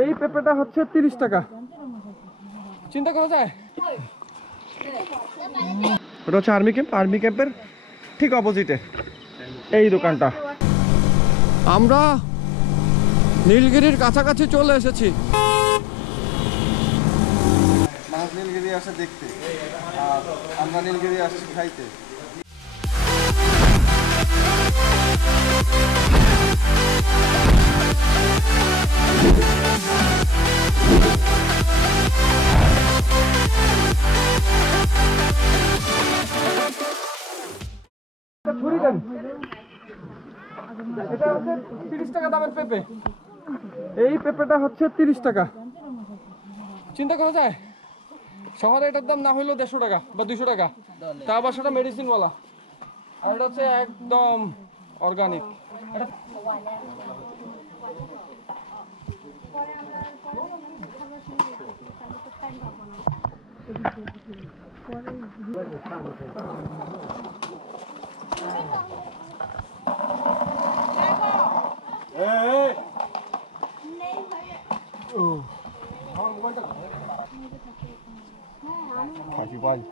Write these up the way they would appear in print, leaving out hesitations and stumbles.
এই পেঁপেটা হচ্ছে 30 টাকা। চিন্তা করা যায়। এটা হচ্ছে আর্মি ক্যাম্প, আর্মি ক্যাম্পের ঠিক অপোজিটে এই দোকানটা। আমরা নীলগিরির কাছাকাছি চলে এসেছি। মানুষ নীলগিরি আসে দেখতে, আর আমরা নীলগিরি আসছি খাইতে। এটা হচ্ছে 30 টাকা দামের পেঁপে। এই পেঁপেটা হচ্ছে 30 টাকা। চিন্তা করা যায়, শহরে এটার দাম না হইলেও 150 টাকা বা 200 টাকা। তা আবার সেটা মেডিসিন বলা, আর এটা হচ্ছে একদম অর্গানিক।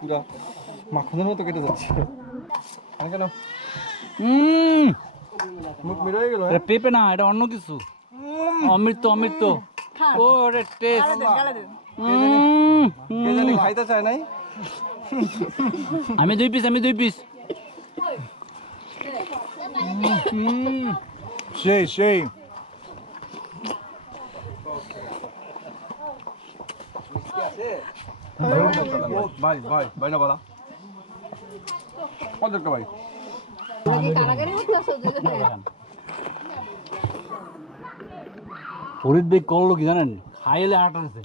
পুরা মাখনের মতো কেটে যাচ্ছে কেন? মুখ মিড়ে হয়ে গেল। পেঁপে না, এটা অন্য কিছু। অমৃত অমৃত। ও রে টেস্ট। কে জানি খাইতে চায় নাই। আমি 2 পিস, আমি 2 পিস। সেই সেই ভাই ভাই ভাই না বলা অর্ধেকটা ভাই। ফরিদ ভাই করলো কি জানেন? খাইলে আটা আছে।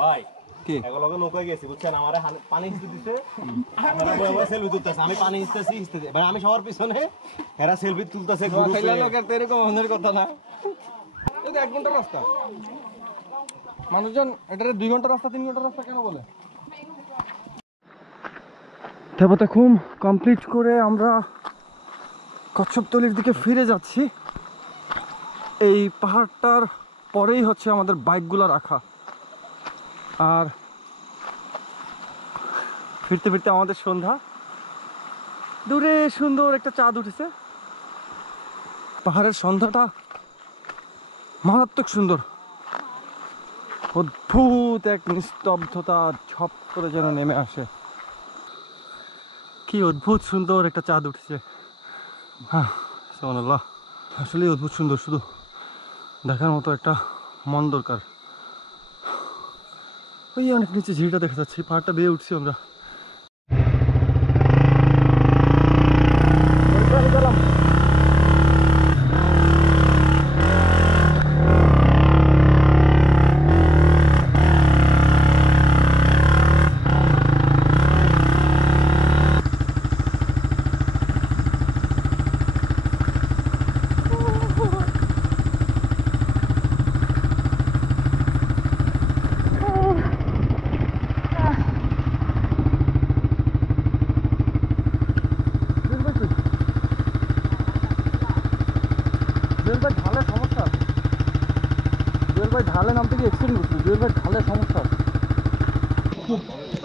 ভাই কি এগুলোকে নৌকায় গেছি বুঝছেন, আমার পানি দিতেছে, সেলফি তুলতেছে, আমি পানি দিতেছি, মানে আমি সবার পিছনে এরা সেলফি তুলতেছে। এরকম মনের কথা না, 1 ঘন্টার রাস্তা। মানুষজন এটা 2 ঘন্টার রাস্তা, 3 ঘন্টার রাস্তা কেন বলে? দেবতাখুম কমপ্লিট করে আমরা কচ্ছপতলির দিকে ফিরে যাচ্ছি। এই পাহাড়টার পরেই হচ্ছে আমাদের বাইকগুলো রাখা, আর ফিরতে ফিরতে আমাদের সন্ধ্যা। দূরে সুন্দর একটা চাঁদ উঠেছে। পাহাড়ের সন্ধ্যাটা মারাত্মক সুন্দর, অদ্ভুত এক নিস্তব্ধতা ঝপ করে যেন নেমে আসে। কি অদ্ভুত সুন্দর একটা চাঁদ উঠেছে। হ্যাঁ সুবহানাল্লাহ, আসলেই অদ্ভুত সুন্দর, শুধু দেখার মতো একটা মন দরকার। ওই অনেক নিচে ঝিলটা দেখা যাচ্ছে, পাহাড়টা বেয়ে উঠছি আমরা।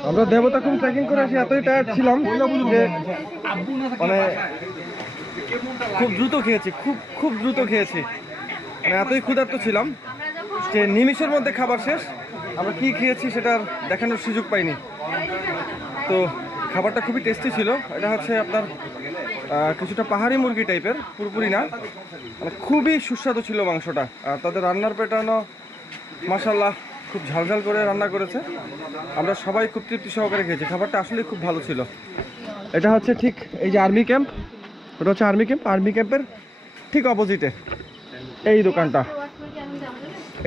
আমরা দেবতাখুম ট্রেকিং করে আসি, এতই টায়ার্ড ছিলাম যে মানে খুব দ্রুত খেয়েছি, খুব দ্রুত খেয়েছি, মানে এতই ক্ষুধার্ত ছিলাম যে নিমিষের মধ্যে খাবার শেষ। আমরা কি খেয়েছি সেটা দেখানোর সুযোগ পাইনি। তো খাবারটা খুবই টেস্টি ছিল। এটা হচ্ছে আপনার কিছুটা পাহাড়ি মুরগি টাইপের, পুরোপুরি না, মানে খুবই সুস্বাদু ছিল মাংসটা। আর তাদের রান্নার প্যাটার্নও মাশাআল্লাহ খুব ঝালঝাল করে রান্না করেছে। আমরা সবাই খুব তৃপ্তি সহকারে খেয়েছি, খাবারটা আসলে খুব ভালো ছিল। এটা হচ্ছে ঠিক এই যে আর্মি ক্যাম্প, ওটা হচ্ছে আর্মি ক্যাম্প, আর্মি ক্যাম্পের ঠিক অপোজিটে এই দোকানটা।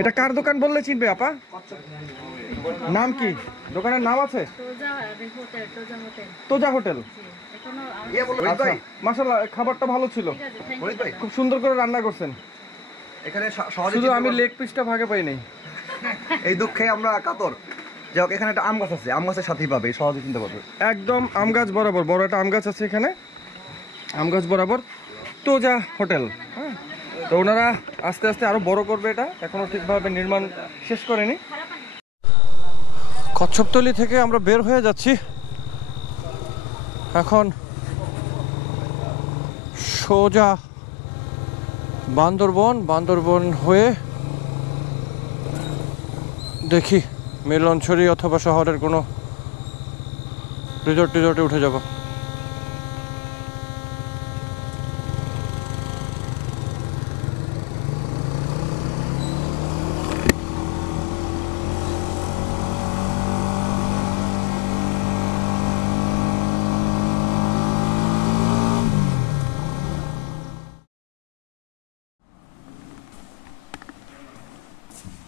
এটা কার দোকান বললে চিনবে আপা? নাম কি দোকানের নাম আছে? তোজা হোটেল। মাশাআল্লাহ খাবারটা ভালো ছিল, খুব সুন্দর করে রান্না করছেন। এখানে শুধু আমি লেগ পিসটা ভাগে পাই নাই, এই দুঃখে আমরা কাতর। যাই হোক, এখানে একটা আম গাছ আছে, আম গাছের সাথেই পাবে, সহজে চিনতে পারবে। একদম আম গাছ বরাবর বড় একটা আম গাছ আছে এখানে। আম গাছ বরাবর তোজা হোটেল। হ্যাঁ, তো ওনারা আস্তে আস্তে আরো বড় করবে, এটা এখনো ঠিকভাবে নির্মাণ শেষ করেনি। কচ্ছপতলি থেকে আমরা বের হয়ে যাচ্ছি এখন সোজা বান্দরবন হয়ে দেখি মিলনছড়ি অথবা শহরের কোনো রিজর্টে উঠে যাব।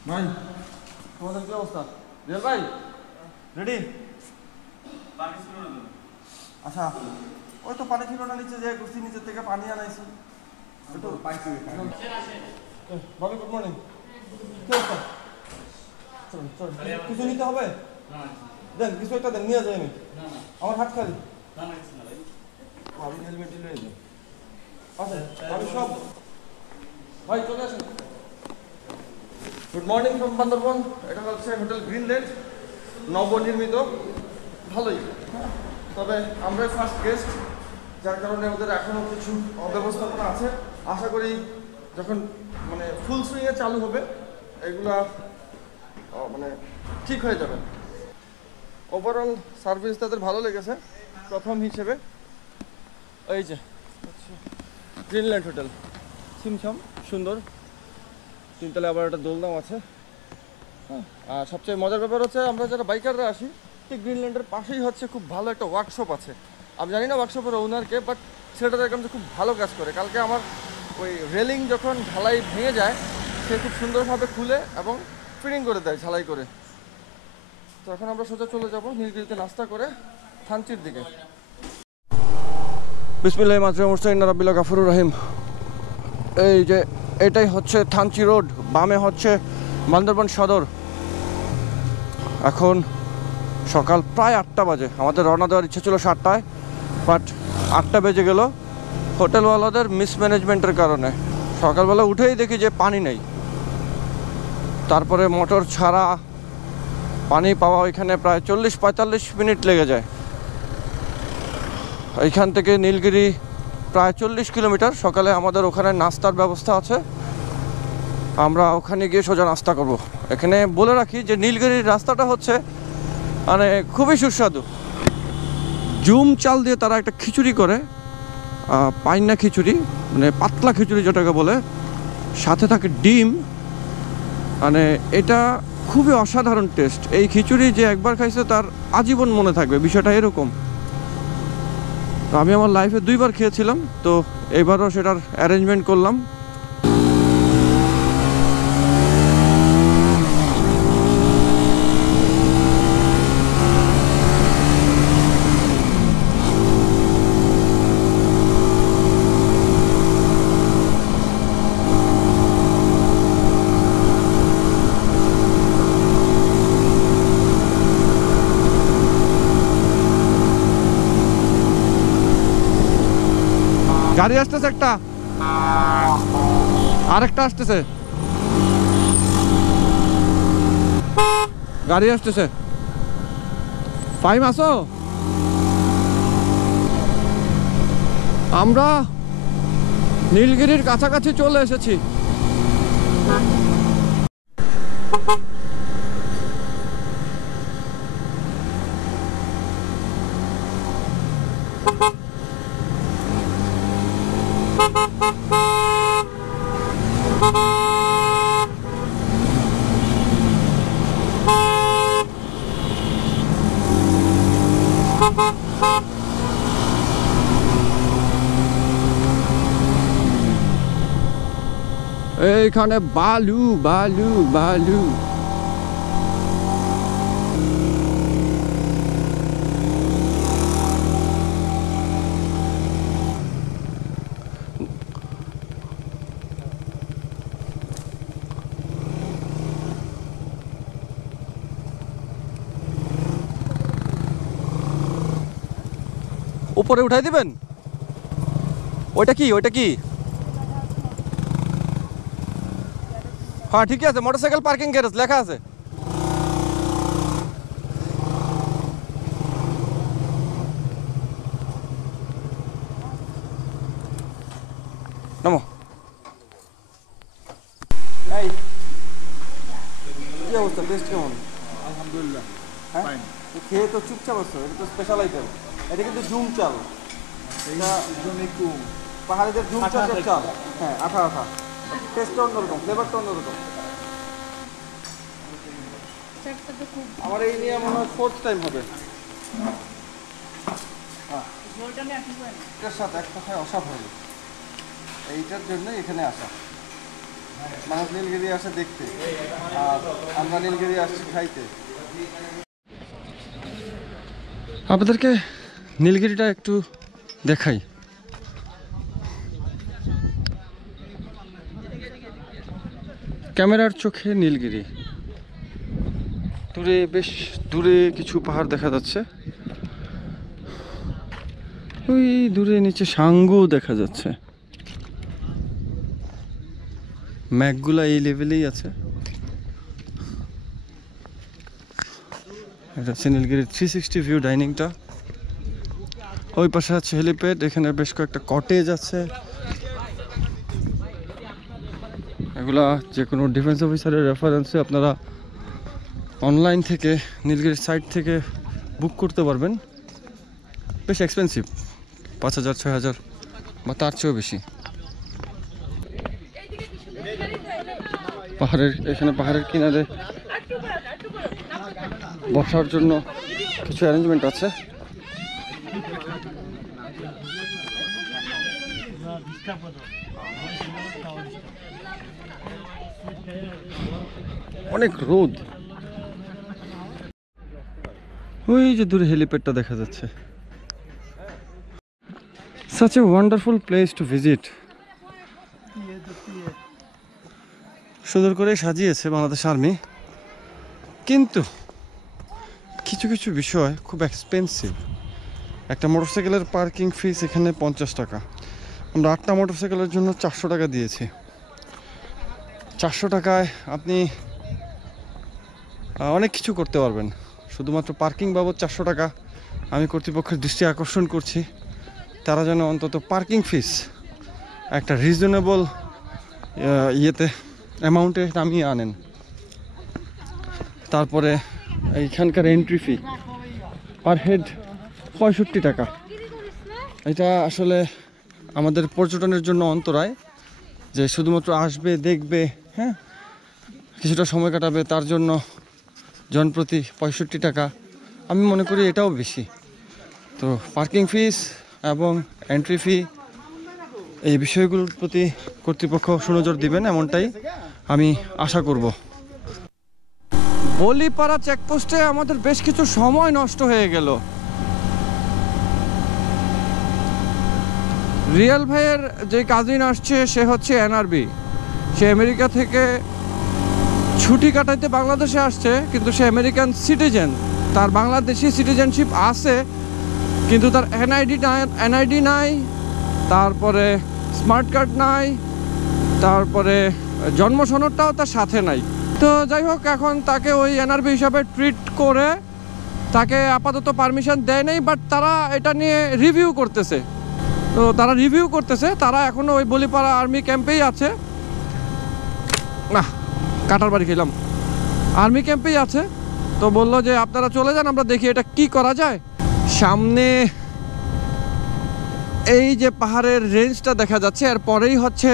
ভাই তোমাদের কি অবস্থা? রিয়াল ভাই রেডি? আচ্ছা, ওই তো পানি ছিল না নিচে, যে কুস্তি নিচে থেকে পানি আনাইছি। ভাবি গুড মর্নিং, কি অবস্থা? চলুন চলুন, কিছু নিতে হবে? দেন কিছু একটা দেন, নিয়ে যাই আমি। আমার হাত খালি। ভাবি হেলমেট নিয়ে যাই। আচ্ছা ভাবি সব ভাই চলে আসেন। Good morning from Bandarban. এটা হচ্ছে হোটেল গ্রিনল্যান্ড, নবনির্মিত, ভালোই। তবে আমরাই ফার্স্ট গেস্ট, যার কারণে ওদের এখনও কিছু অব্যবস্থাপনা আছে। আশা করি যখন মানে ফুল সুইংয়ে চালু হবে এগুলা মানে ঠিক হয়ে যাবে। ওভারঅল সার্ভিস তাদের ভালো লেগেছে প্রথম হিসেবে। এই যে গ্রিনল্যান্ড হোটেল, ছিমছাম সুন্দর, তিনতলায় আবার একটা দোলনাও আছে। হ্যাঁ, আর সবচেয়ে মজার ব্যাপার হচ্ছে আমরা যারা বাইকাররা আসি, ঠিক গ্রিনল্যান্ডের পাশেই হচ্ছে খুব ভালো একটা ওয়ার্কশপ আছে। আমি জানি না ওয়ার্কশপের ওনারকে, বাট সেটা দেখলাম যে খুব ভালো কাজ করে। কালকে আমার ওই রেলিং যখন ঢালাই ভেঙে যায়, সে খুব সুন্দরভাবে খুলে এবং ফিটিং করে দেয় ঝালাই করে। তো এখন আমরা সোজা চলে যাব নীলগিরিতে নাস্তা করে থানচির দিকে। বিসমিল্লাহির রহমানির গাফুরুর রহিম। এই যে এটাই হচ্ছে থানচি রোড, বামে হচ্ছে বান্দরবান সদর। এখন সকাল প্রায় 8টা বাজে। আমাদের রওনা দেওয়ার ইচ্ছে ছিল 7টায়, বাট 8টা বেজে গেল হোটেলওয়ালাদের মিসম্যানেজমেন্টের কারণে। সকালবেলা উঠেই দেখি যে পানি নেই, তারপরে মোটর ছাড়া পানি পাওয়া ওইখানে প্রায় 40-45 মিনিট লেগে যায়। এইখান থেকে নীলগিরি প্রায় 40 কিলোমিটার। সকালে আমাদের ওখানে নাস্তার ব্যবস্থা আছে, আমরা ওখানে গিয়ে সোজা নাস্তা করব। এখানে বলে রাখি যে নীলগিরির রাস্তাটা হচ্ছে মানে খুবই সুস্বাদু। জুম চাল দিয়ে তারা একটা খিচুড়ি করে, পাইনা খিচুড়ি, মানে পাতলা খিচুড়ি যেটাকে বলে, সাথে থাকে ডিম। মানে এটা খুবই অসাধারণ টেস্ট। এই খিচুড়ি যে একবার খাইছে তার আজীবন মনে থাকবে, বিষয়টা এরকম। আমি আমার লাইফে 2বার খেয়েছিলাম, তো এবারও সেটার অ্যারেঞ্জমেন্ট করলাম। গাড়ি আসতেছে একটা, আরেকটা আসতেছে, গাড়ি আসতেছে। ফাইম আসো, আমরা নীলগিরির কাছাকাছি চলে এসেছি। এইখানে বালু বালু বালু। উপরে উঠাই দিবেন? ওইটা কি হ্যাঁ ঠিক আছে, মোটরসাইকেল পার্কিং গ্যারেজ লেখা আছে। নামো। এই কি অবস্থা, টেস্ট কেমন? আলহামদুলিল্লাহ হ্যাঁ খেয়ে তো চুপচাপ আসছো, এটা তো স্পেশাল আইটেম। এটা কিন্তু জুম চাল, এটা একটু পাহাড়িদের জুম চালের চাল। হ্যাঁ আঠা আঠা, টেস্টটা অন্যরকম, ফ্লেভারটা অন্যরকম। আমার এই নিয়ে মনে হয় 4th টাইম হবে। এটার সাথে এক কথায় অসাধারণ, এইটার জন্য এখানে আসা। মানুষ নীলগিরি আসে দেখতে, আর আমরা নীলগিরি আসছি খাইতে। আপনাদেরকে নীলগিরিটা একটু দেখাই। ক্যামেরার চোখে নীলগিরি, দূরে বেশ দূরে কিছু পাহাড় দেখা যাচ্ছে, ওই দূরে নিচে সাঙ্গু দেখা যাচ্ছে। ম্যাঘগুলা এই লেভেলেই আছে। এটা হচ্ছে নীলগিরির 360 ভিউ ডাইনিংটা। ওই পাশে আছে হেলিপ্যাড, এখানে বেশ কয়েকটা কটেজ আছে। এগুলা যে কোনো ডিফেন্স অফিসারের রেফারেন্সে আপনারা অনলাইন থেকে নীলগিরির সাইট থেকে বুক করতে পারবেন। বেশ এক্সপেন্সিভ, 5,000 6,000 বা তার চেয়েও বেশি। পাহাড়ের কিনারে বসার জন্য কিছু অ্যারেঞ্জমেন্ট আছে। অনেক রোদ, ওই যে দূরে হেলিপ্যাডটা দেখা যাচ্ছে। Such a wonderful place to visit. সুন্দর করে সাজিয়েছে বাংলাদেশ আর্মি, কিন্তু কিছু কিছু বিষয় খুব এক্সপেন্সিভ। একটা মোটরসাইকেলের পার্কিং ফিস এখানে 50 টাকা। আমরা 8টা মোটরসাইকেলের জন্য 400 টাকা দিয়েছি। 400 টাকায় আপনি অনেক কিছু করতে পারবেন। শুধুমাত্র পার্কিং বাবদ 400 টাকা। আমি কর্তৃপক্ষের দৃষ্টি আকর্ষণ করছি, তারা যেন অন্তত পার্কিং ফিস একটা রিজনেবল ইয়েতে অ্যামাউন্টে নামিয়ে আনেন। তারপরে এইখানকার এন্ট্রি ফি পার হেড 65 টাকা। এটা আসলে আমাদের পর্যটনের জন্য অন্তরায়, যে শুধুমাত্র আসবে দেখবে, হ্যাঁ কিছুটা সময় কাটাবে, তার জন্য জনপ্রতি 65 টাকা। আমি মনে করি এটাও বেশি। তো পার্কিং ফিস এবং এন্ট্রি ফি এই বিষয়গুলোর প্রতি কর্তৃপক্ষ সুনজর দিবেন, এমনটাই আমি আশা করব। বলিপাড়া চেকপোস্টে আমাদের বেশ কিছু সময় নষ্ট হয়ে গেল। রিয়েল ভাইয়ের যে কাজিন আসছে সে হচ্ছে এনআরবি, সে আমেরিকা থেকে ছুটি কাটাইতে বাংলাদেশে আসছে, কিন্তু সে আমেরিকান সিটিজেন, তার বাংলাদেশি সিটিজেনশিপ আছে, কিন্তু তার এনআইডি নাই, তারপরে স্মার্ট কার্ড নাই, তারপরে জন্ম সনদটাও তার সাথে নাই। তো যাই হোক, এখন তাকে ওই এনআরবি হিসাবে ট্রিট করে তাকে আপাতত পারমিশন দেয় নাই, বাট তারা এটা নিয়ে রিভিউ করতেছে। তো তারা এখনও ওই বলিপাড়া আর্মি ক্যাম্পেই আছে। না, কাটার বাড়ি খেলাম, আর্মি ক্যাম্পেই আছে। তো বললো যে আপনারা চলে যান, আমরা দেখি এটা কি করা যায়। সামনে এই যে পাহাড়ের রেঞ্জটা দেখা যাচ্ছে, এর পরেই হচ্ছে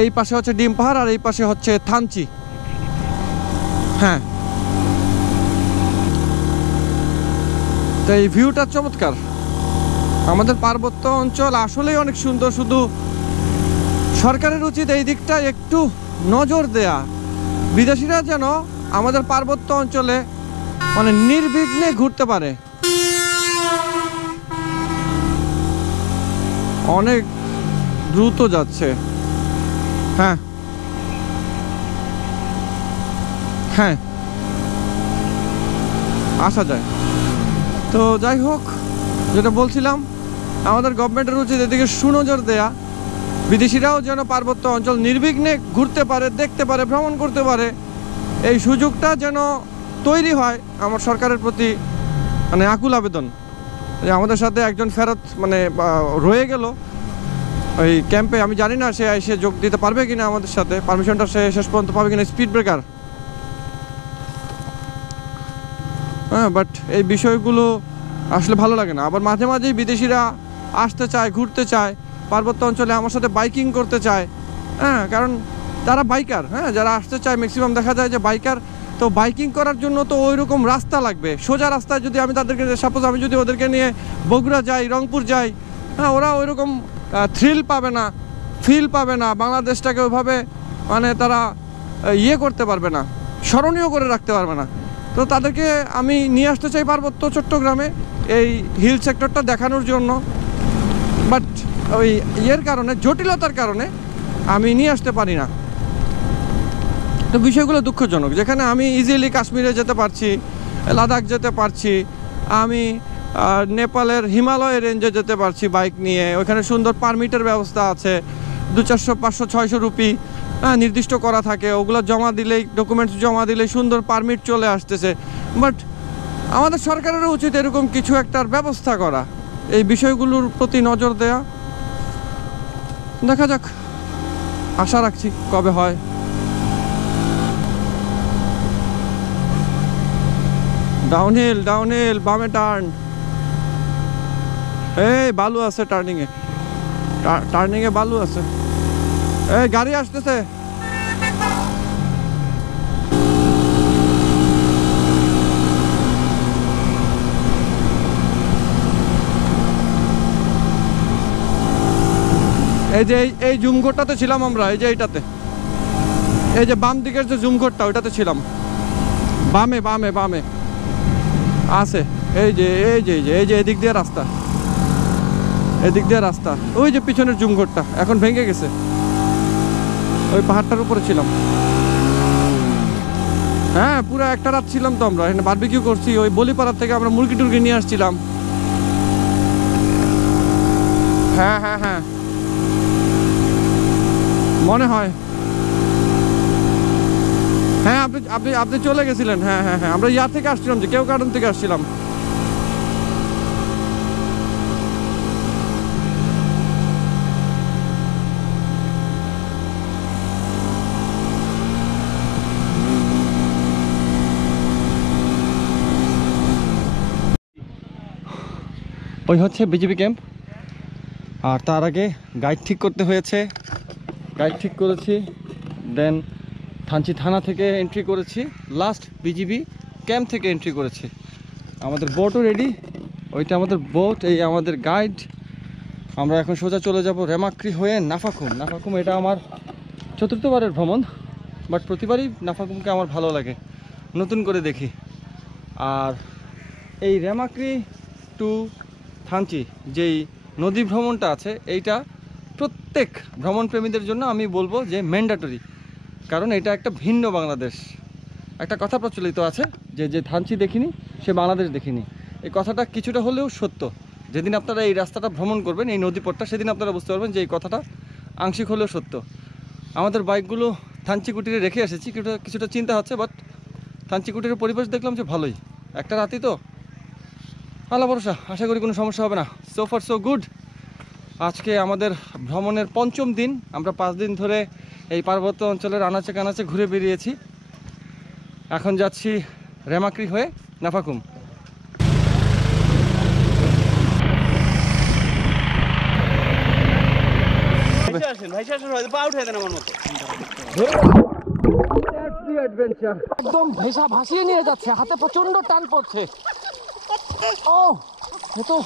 এই পাশে হচ্ছে ডিম পাহাড়, আর এই পাশে হচ্ছে থানচি। হ্যাঁ, তো এই ভিউটা চমৎকার। আমাদের পার্বত্য অঞ্চল আসলেই অনেক সুন্দর, শুধু সরকারের উচিত এই দিকটা একটু নজর দেয়া। বিদেশিরা যেন আমাদের পার্বত্য অঞ্চলে মানে নির্বিঘ্নে ঘুরতে পারে। অনেক দ্রুত যাচ্ছে। হ্যাঁ হ্যাঁ, আসা যায়। তো যাই হোক, যেটা বলছিলাম, আমাদের গভর্নমেন্টের উচিত এদিকে সুনজর দেয়া। বিদেশিরাও যেন পার্বত্য অঞ্চল নির্বিঘ্নে ঘুরতে পারে, দেখতে পারে, ভ্রমণ করতে পারে, এই সুযোগটা যেন তৈরি হয়। আমার সরকারের প্রতি মানে আকুল আবেদন যে আমাদের সাথে একজন ফেরত মানে রয়ে গেল ওই ক্যাম্পে, আমি জানি না সে এসে যোগ দিতে পারবে কিনা আমাদের সাথে, পারমিশনটা সে শেষ পর্যন্ত পাবে কিনা। স্পিড ব্রেকার, হ্যাঁ, বাট এই বিষয়গুলো আসলে ভালো লাগে না। আবার মাঝে মাঝেই বিদেশিরা আসতে চায়, ঘুরতে চায় পার্বত্য অঞ্চলে, আমার সাথে বাইকিং করতে চায়, হ্যাঁ, কারণ তারা বাইকার, হ্যাঁ, যারা আসতে চায় ম্যাক্সিমাম দেখা যায় যে বাইকার। তো বাইকিং করার জন্য তো ওই রকম রাস্তা লাগবে, সোজা রাস্তায় যদি আমি তাদেরকে, সাপোজ আমি যদি ওদেরকে নিয়ে বগুড়া যাই, রংপুর যাই, হ্যাঁ, ওরা ওই রকম থ্রিল পাবে না, ফিল পাবে না, বাংলাদেশটাকে ওইভাবে মানে তারা ইয়ে করতে পারবে না, স্মরণীয় করে রাখতে পারবে না। তো তাদেরকে আমি নিয়ে আসতে চাই পার্বত্য চট্টগ্রামে এই হিল সেক্টরটা দেখানোর জন্য, বাট ওই ইয়ের কারণে, জটিলতার কারণে আমি নিয়ে আসতে পারি না। তো বিষয়গুলো দুঃখজনক। যেখানে আমি ইজিলি কাশ্মীরে যেতে পারছি, লাদাখ যেতে পারছি, আমি নেপালের হিমালয় রেঞ্জে যেতে পারছি বাইক নিয়ে, ওইখানে সুন্দর পারমিটের ব্যবস্থা আছে, 200, 500, 600 রুপি নির্দিষ্ট করা থাকে, ওগুলো জমা দিলেই, ডকুমেন্টস জমা দিলেই সুন্দর পারমিট চলে আসতেছে। বাট আমাদের সরকারেরও উচিত এরকম কিছু একটার ব্যবস্থা করা, এই বিষয়গুলোর প্রতি নজর দেয়া। দেখা যাক, আশা রাখছি কবে হয়। ডাউনহিল, ডাউনহিল, বামে টার্ন, এই বালু আছে টার্নিংয়ে, টার্নিংয়ে বালু আছে, এই গাড়ি আসতেছে। এই যে এই জুমঘরটাতে ছিলাম আমরা, এই যে এইটাতে, এই যে বাম দিকের যে জুমঘরটা ওইটাতে ছিলাম, বামে বামে বামে আছে, এই যে এই যে এই যে এদিক দিয়ে রাস্তা, এদিক দিয়ে রাস্তা, ওই যে পিছনের জুমঘরটা এখন ভেঙে গেছে, ওই পাহাড়টার উপরে ছিলাম। হ্যাঁ, পুরো একটা রাত ছিলাম তো আমরা এখানে, বারবিকিউ করছি, ওই বলিপাড়ার থেকে আমরা মুরগি টুরগি নিয়ে আসছিলাম। হ্যাঁ হ্যাঁ হ্যাঁ, মনে হয়, হ্যাঁ, আপনি আপনি আপনি চলে গেছিলেন, হ্যাঁ হ্যাঁ হ্যাঁ, আমরা ইয়ার থেকে আসছিলাম, যে কেউ কার্টন থেকে আসছিলাম। ওই হচ্ছে বিজিবি ক্যাম্প, আর তার আগে গাইড ঠিক করতে হয়েছে, গাইড ঠিক করেছি, দেন থানচি থানা থেকে এন্ট্রি করেছি, লাস্ট বিজিবি ক্যাম্প থেকে এন্ট্রি করেছি। আমাদের বোটও রেডি, ওইটা আমাদের বোট, এই আমাদের গাইড। আমরা এখন সোজা চলে যাব রেমাক্রি হয়ে নাফাকুম। নাফাকুম এটা আমার চতুর্থবারের ভ্রমণ, বাট প্রতিবারই নাফাকুমকে আমার ভালো লাগে, নতুন করে দেখি। আর এই রেমাক্রি টু থানচি যেই নদী ভ্রমণটা আছে, এইটা প্রত্যেক ভ্রমণপ্রেমীদের জন্য আমি বলবো যে ম্যান্ডেটরি, কারণ এটা একটা ভিন্ন বাংলাদেশ। একটা কথা প্রচলিত আছে যে যে থানচি দেখিনি সে বাংলাদেশ দেখিনি। এই কথাটা কিছুটা হলেও সত্য। যেদিন আপনারা এই রাস্তাটা ভ্রমণ করবেন, এই নদীপথটা, সেদিন আপনারা বুঝতে পারবেন যে এই কথাটা আংশিক হলেও সত্য। আমাদের বাইকগুলো থানচি কুটিরে রেখে এসেছি, কিছুটা চিন্তা হচ্ছে, বাট থানচি কুটিরের পরিবেশ দেখলাম যে ভালোই, একটা রাতই তো, আল্লাহ ভরসা, আশা করি কোনো সমস্যা হবে না। So far so good. আজকে আমাদের ভ্রমণের 5ম দিন, আমরা 5 দিন ধরে এই পার্বত্য অঞ্চলের আনাচে কানাচে ঘুরে বেরিয়েছি। এখন যাচ্ছি রেমাক্রি হয়ে নাফাকুম। একদম ভেসা ভাসিয়ে নিয়ে যাচ্ছে, হাতে প্রচন্ড টান পড়ছে। ও, এ তো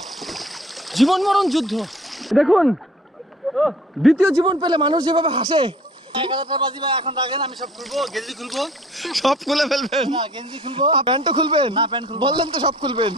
জীবন মরণ যুদ্ধ। দেখুন, দ্বিতীয় জীবন পেলে মানুষ যেভাবে হাসে। এখন রাখেন, আমি সব খুলবো, গেঞ্জি খুলবো, সব খুলে ফেলবেন? গেঞ্জি খুলবো, প্যান্টও খুলবেন? না, প্যান্ট খুলবো। বললেন তো সব খুলবেন।